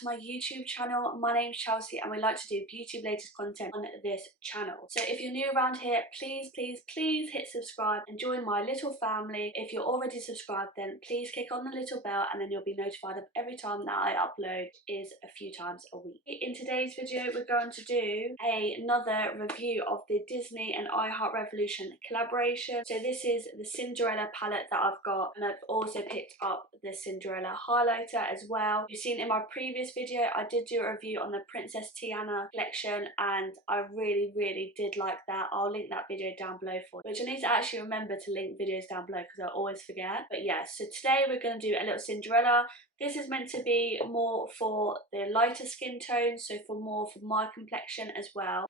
to my YouTube channel. My name's Chelsea and we like to do beauty related content on this channel. So if you're new around here, please hit subscribe and join my little family. If you're already subscribed, then please click on the little bell and then you'll be notified of every time that I upload, is a few times a week. In today's video we're going to do another review of the Disney and iHeart Revolution collaboration. So this is the Cinderella palette that I've got, and I've also picked up the Cinderella highlighter as well. You've seen in my previous video I did do a review on the Princess Tiana collection and I really did like that. I'll link that video down below for you, which I need to actually remember to link videos down below because I always forget. But yeah, so today we're going to do a little Cinderella. This is meant to be more for the lighter skin tones, so for my complexion as well.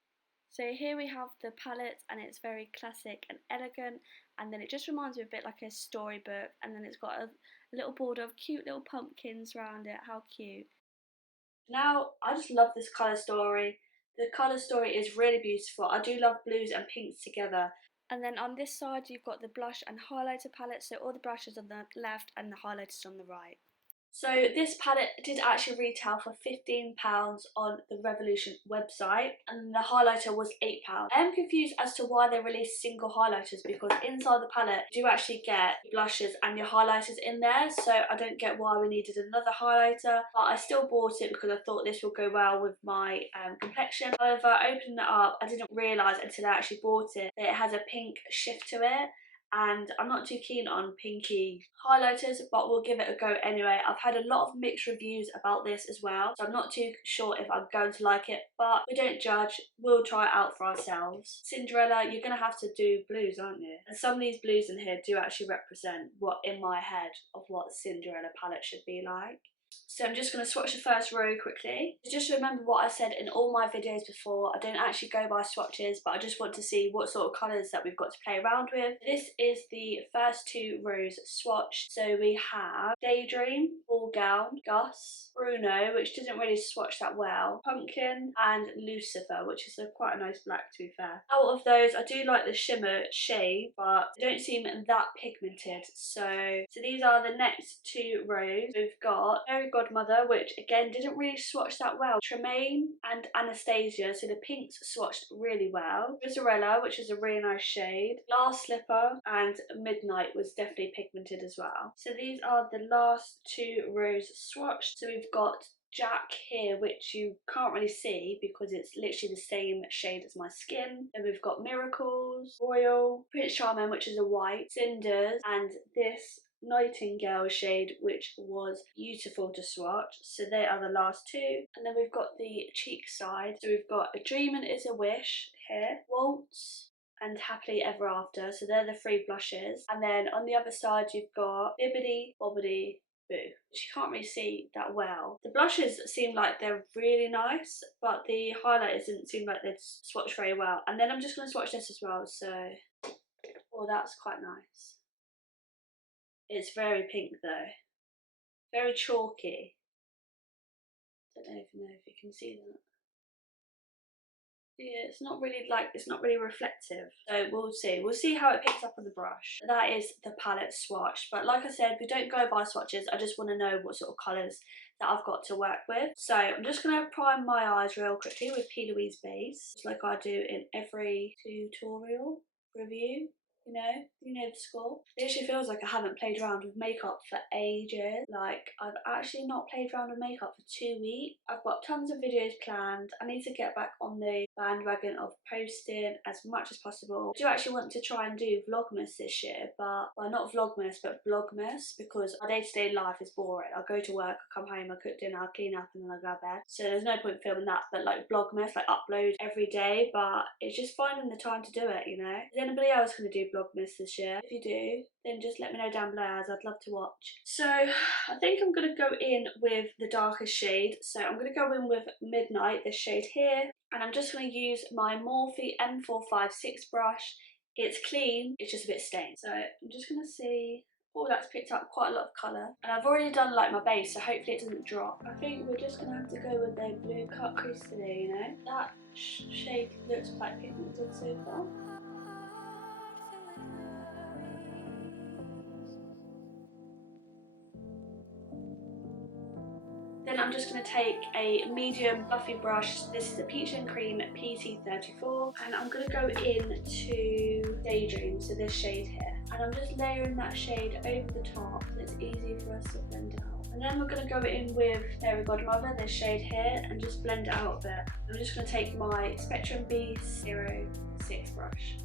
So here we have the palette and it's very classic and elegant, and then it just reminds me a bit like a storybook, and then it's got a little border of cute little pumpkins around it. How cute. Now I just love this colour story. The colour story is really beautiful. I do love blues and pinks together. And then on this side you've got the blush and highlighter palette, so all the brushes on the left and the highlighters on the right. So this palette did actually retail for £15 on the Revolution website, and the highlighter was £8. I am confused as to why they released single highlighters, because inside the palette you do actually get blushes and your highlighters in there, so I don't get why we needed another highlighter, but I still bought it because I thought this would go well with my complexion. However, opening it up, I didn't realise until I actually bought it that it has a pink shift to it, and I'm not too keen on pinky highlighters, but we'll give it a go anyway. I've had a lot of mixed reviews about this as well, so I'm not too sure if I'm going to like it, but we don't judge, we'll try it out for ourselves. Cinderella, you're going to have to do blues, aren't you? And some of these blues in here do actually represent what in my head of what Cinderella palette should be like. So I'm just going to swatch the first row quickly. Just remember what I said in all my videos before, I don't actually go by swatches, but I just want to see what sort of colours that we've got to play around with. This is the first two rows swatched. So we have Daydream, Ball Gown, Gus, Bruno, which didn't really swatch that well, Pumpkin, and Lucifer, which is quite a nice black to be fair. Out of those, I do like the shimmer shade, but they don't seem that pigmented. So these are the next two rows. We've got Fairy Godmother, which again didn't really swatch that well, Tremaine and Anastasia, so the pinks swatched really well, Cinderella, which is a really nice shade, Glass Slipper, and Midnight was definitely pigmented as well. So these are the last two rows swatched. So we've got Jack here, which you can't really see because it's literally the same shade as my skin. Then we've got Miracles, Royal, Prince Charming, which is a white, Cinders, and this Nightingale shade, which was beautiful to swatch. So they are the last two. And then we've got the cheek side. So we've got A Dream and Is a Wish here, Waltz, and Happily Ever After. So they're the three blushes. And then on the other side you've got Bibbidi Bobbidi Boo, which you can't really see that well. The blushes seem like they're really nice, but the highlighters didn't seem like they'd swatch very well. And then I'm just going to swatch this as well. So, oh, that's quite nice. It's very pink though, very chalky. Don't know if you can see that. Yeah, it's not really reflective. So we'll see how it picks up on the brush. That is the palette swatch. But like I said, we don't go by swatches. I just want to know what sort of colours that I've got to work with. So I'm just going to prime my eyes real quickly with P. Louise base, just like I do in every tutorial review. You know the score. It actually feels like I haven't played around with makeup for ages. Like, I've actually not played around with makeup for 2 weeks. I've got tons of videos planned. I need to get back on the bandwagon of posting as much as possible. I do actually want to try and do Vlogmas this year, but, well, not Vlogmas, but Vlogmas, because my day-to-day life is boring. I go to work, I come home, I cook dinner, I clean up, and then I go to bed. So there's no point filming that, but like Vlogmas, like upload every day, but it's just finding the time to do it, you know? Is anybody else going to do Vlogmas this year? If you do, then just let me know down below, as I'd love to watch. So I think I'm going to go in with the darkest shade. So I'm going to go in with Midnight, this shade here, and I'm just going to use my Morphe M456 brush. It's clean, it's just a bit stained. So I'm just going to see. Oh, that's picked up quite a lot of colour. And I've already done like my base, so hopefully it doesn't drop. I think we're just going to have to go with the blue cut crease today, you know? That shade looks quite pigmented so far. Then I'm just going to take a medium fluffy brush. This is a Peach and Cream PT34, and I'm going to go into Daydream, so this shade here. And I'm just layering that shade over the top so it's easy for us to blend out. And then we're going to go in with Fairy Godmother, this shade here, and just blend it out a bit. I'm just going to take my Spectrum B06 brush.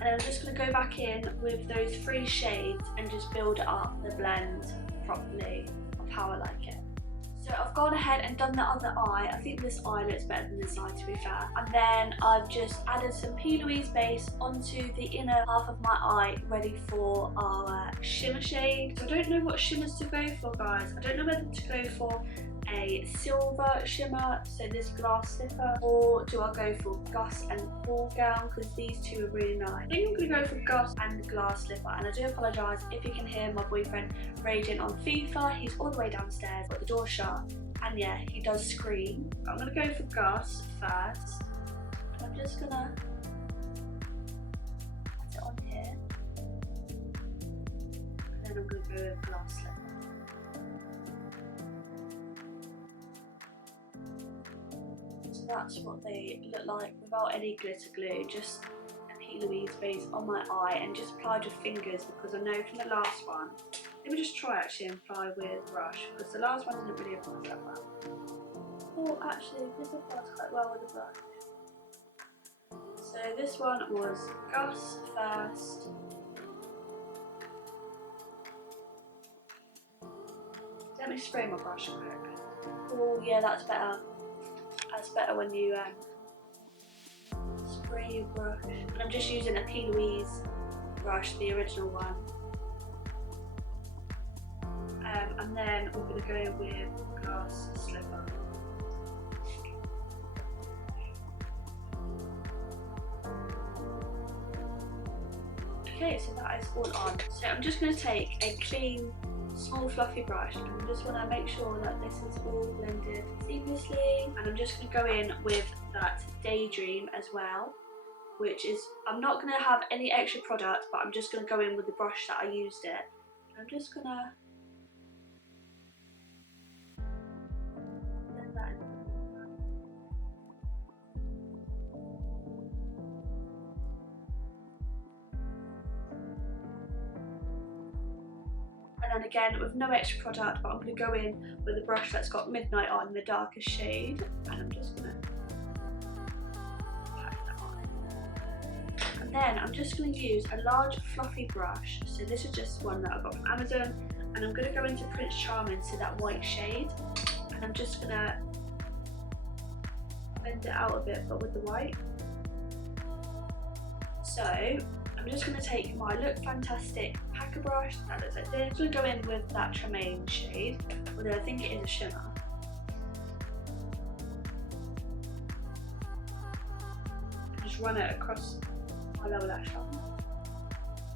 And I'm just going to go back in with those 3 shades and just build up the blend properly of how I like it. So I've gone ahead and done the other eye. I think this eye looks better than this eye, to be fair. And then I've just added some P. Louise base onto the inner half of my eye, ready for our shimmer shade. So I don't know what shimmers to go for, guys. I don't know whether to go for a silver shimmer, so this glass slipper, or do I go for Gus and Ball Gown, because these two are really nice. I think I'm going to go for Gus and glass slipper, and I do apologise if you can hear my boyfriend raging on FIFA. He's all the way downstairs, but the door's shut, and yeah, he does scream. I'm going to go for Gus first. I'm just going to put it on here, and then I'm going to go with glass slipper. That's what they look like without any glitter glue, just a P. Louise base on my eye and just applied with fingers, because I know from the last one, let me just try actually and apply with brush, because the last one didn't really apply that well. Oh, actually this applies quite well with the brush. So this one was Gus first. Let me spray my brush quick. Oh yeah, that's better. That's better when you spray your brush. And I'm just using a P. Louise brush, the original one. And then we're going to go with glass slipper. Okay, so that is all on. So I'm just going to take a clean, small fluffy brush, and I just want to make sure that this is all blended seamlessly. And I'm just going to go in with that Daydream as well, which is, I'm not going to have any extra product, but I'm just going to go in with the brush that I used it. I'm just going to blend that in. And then again with no extra product, but I'm going to go in with a brush that's got Midnight on, the darkest shade, and I'm just going to pack that on. And then I'm just going to use a large fluffy brush, so this is just one that I got from Amazon, and I'm going to go into Prince Charming, so that white shade, and I'm just going to blend it out a bit but with the white. So I'm just going to take my Look Fantastic packer brush that looks like this. I'm going to go in with that Tremaine shade, although I think it is a shimmer. And just run it across my lower lash line.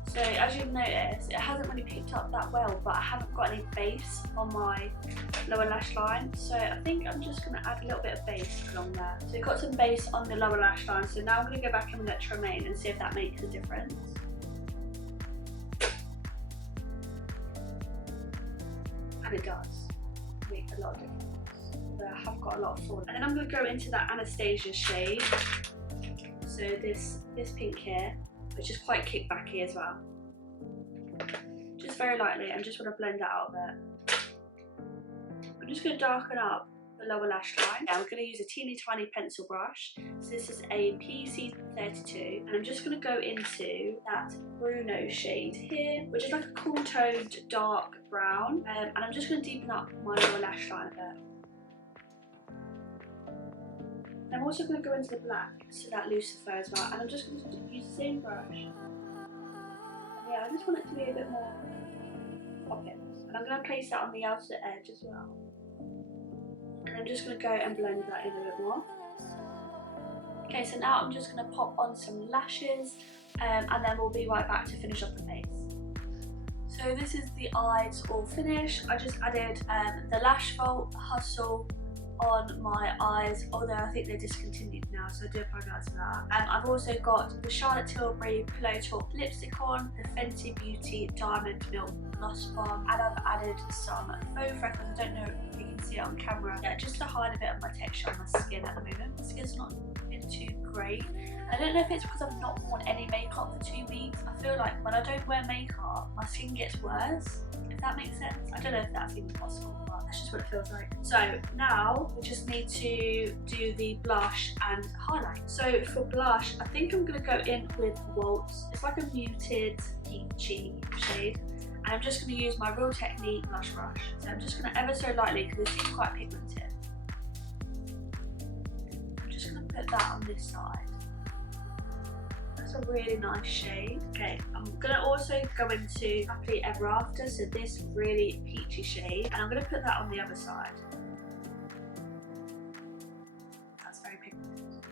So as you've noticed, it hasn't really picked up that well, but I haven't got any base on my lower lash line, so I think I'm just going to add a little bit of base along there. So we've got some base on the lower lash line, so now I'm going to go back in with that Tremaine and see if that makes a difference. And it does make a lot of difference. Although I have got a lot of fall. And then I'm going to go into that Anastasia shade, so this pink here, which is quite kickbacky as well. Just very lightly, and just want to blend that out a bit. I'm just going to darken up the lower lash line. Now I'm going to use a teeny tiny pencil brush. So this is a PC32, and I'm just going to go into that Bruno shade here, which is like a cool toned dark brown, and I'm just going to deepen up my lower lash line a bit. I'm also going to go into the black, so that Lucifer as well, and I'm just going to use the same brush. Yeah, I just want it to be a bit more popping, and I'm going to place that on the outer edge as well. And I'm just going to go and blend that in a bit more. Okay, so now I'm just going to pop on some lashes, and then we'll be right back to finish off the face. So this is the eyes all finished. I just added the Lash Vault Hustle on my eyes, although I think they're discontinued now, so I do apologise for that. I've also got the Charlotte Tilbury Pillow Talk lipstick on, the Fenty Beauty Diamond Milk Gloss Bomb, and I've added some faux freckles. I don't know if you can see it on camera. Yeah, just to hide a bit of my texture on my skin at the moment. My skin's not been too great. I don't know if it's because I've not worn any makeup for 2 weeks. I feel like when I don't wear makeup, my skin gets worse, if that makes sense. I don't know if that's even possible, but that's just what it feels like. So now we just need to do the blush and highlight. So for blush, I think I'm going to go in with Waltz. It's like a muted peachy shade. And I'm just going to use my Real Technique blush brush. So I'm just going to ever so lightly, because it seems quite pigmented. I'm just going to put that on this side. That's a really nice shade. Okay, I'm going to also go into Happily Ever After, so this really peachy shade. And I'm going to put that on the other side. That's very pigmented.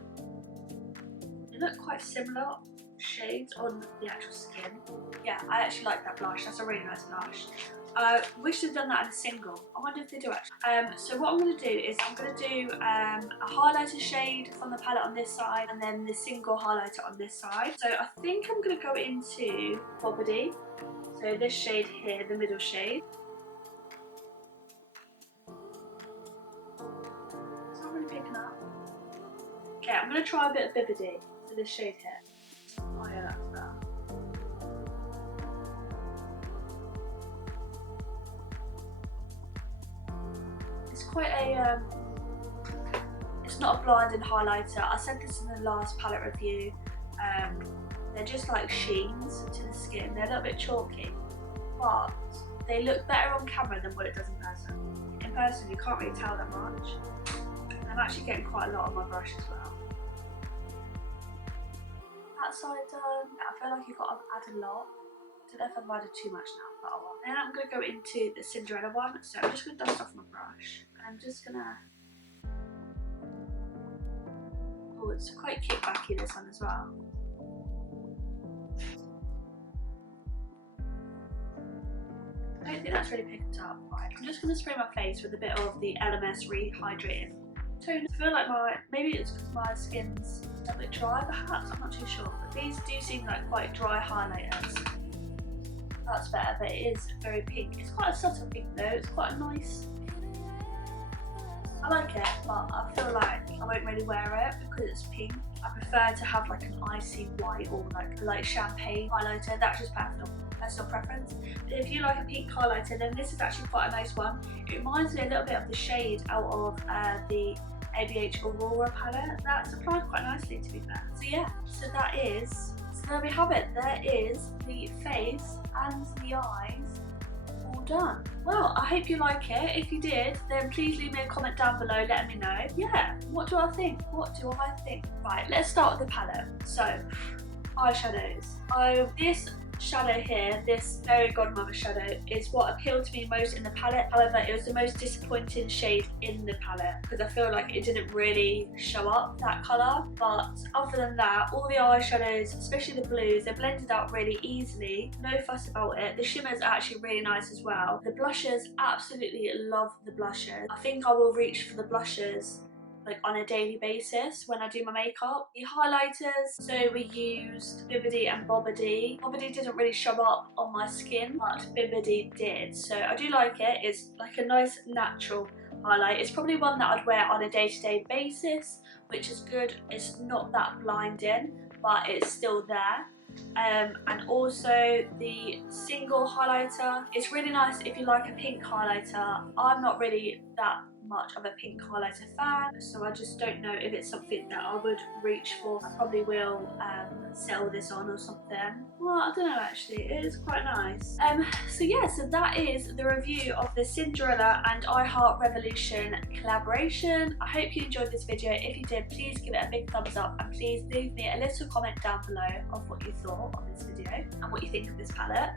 They look quite similar shades on the actual skin. Yeah, I actually like that blush. That's a really nice blush. I wish they'd done that in a single. I wonder if they do actually. So what I'm going to do is I'm going to do a highlighter shade from the palette on this side, and then the single highlighter on this side. So I think I'm going to go into Bobbity. So this shade here, the middle shade. It's not really picking up. Okay, I'm going to try a bit of Bibbidi. So this shade here. Oh yeah, that's better. It's quite a, it's not a blinding highlighter. I said this in the last palette review. They're just like sheens to the skin. They're a little bit chalky, but they look better on camera than what it does in person. In person, you can't really tell that much. I'm actually getting quite a lot on my brush as well. That side done. I feel like you've got to add a lot. I don't know if I've added too much now, but oh well. Then I'm going to go into the Cinderella one. So I'm just going to dust off my brush. I'm just going to... Oh, it's quite kickbacky, this one as well. I don't think that's really picked up. Right, I'm just going to spray my face with a bit of the LMS Rehydrating Tone. I feel like maybe it's because my skin's a bit dry perhaps, I'm not too sure. But these do seem like quite dry highlighters. That's better, but it is very pink. It's quite a subtle pink though, it's quite a nice... I like it, but I feel like I won't really wear it because it's pink. I prefer to have like an icy white or like champagne highlighter. That's just personal preference. But if you like a pink highlighter, then this is actually quite a nice one. It reminds me a little bit of the shade out of the ABH Aurora palette. That's applied quite nicely, to be fair. So yeah, so there we have it. There is the face and the eyes all done. Well, I hope you like it. If you did, then please leave me a comment down below letting me know. Yeah, what do I think? What do I think? Right, let's start with the palette. So, eyeshadows. This shadow here, this Fairy Godmother shadow, is what appealed to me most in the palette. However, it was the most disappointing shade in the palette because I feel like it didn't really show up that colour. But other than that, all the eyeshadows, especially the blues, they're blended out really easily. No fuss about it. The shimmers are actually really nice as well. The blushes, absolutely love the blushes. I think I will reach for the blushes like on a daily basis when I do my makeup. The highlighters, so we used Bibbidi and Bobbidi. Bobbidi didn't really show up on my skin, but Bibbidi did. So I do like it. It's like a nice natural highlight. It's probably one that I'd wear on a day-to-day basis, which is good. It's not that blinding, but it's still there. And also the single highlighter. It's really nice if you like a pink highlighter. I'm not really that much of a pink highlighter fan, so I just don't know if it's something that I would reach for. I probably will sell this on or something. Well, I don't know actually, it is quite nice. So yeah, so that is the review of the Cinderella and I Heart Revolution collaboration. I hope you enjoyed this video. If you did, please give it a big thumbs up and please leave me a little comment down below of what you thought of this video and what you think of this palette.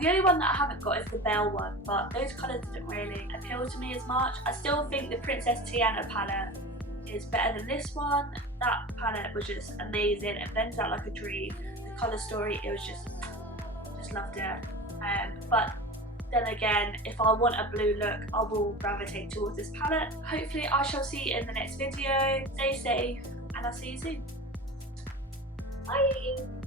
The only one that I haven't got is the Belle one, but those colours didn't really appeal to me as much. I still think the Princess Tiana palette is better than this one. That palette was just amazing. It blends out like a dream. The colour story, it was just loved it. But Then again, if I want a blue look, I will gravitate towards this palette. Hopefully I shall see you in the next video. Stay safe and I'll see you soon. Bye!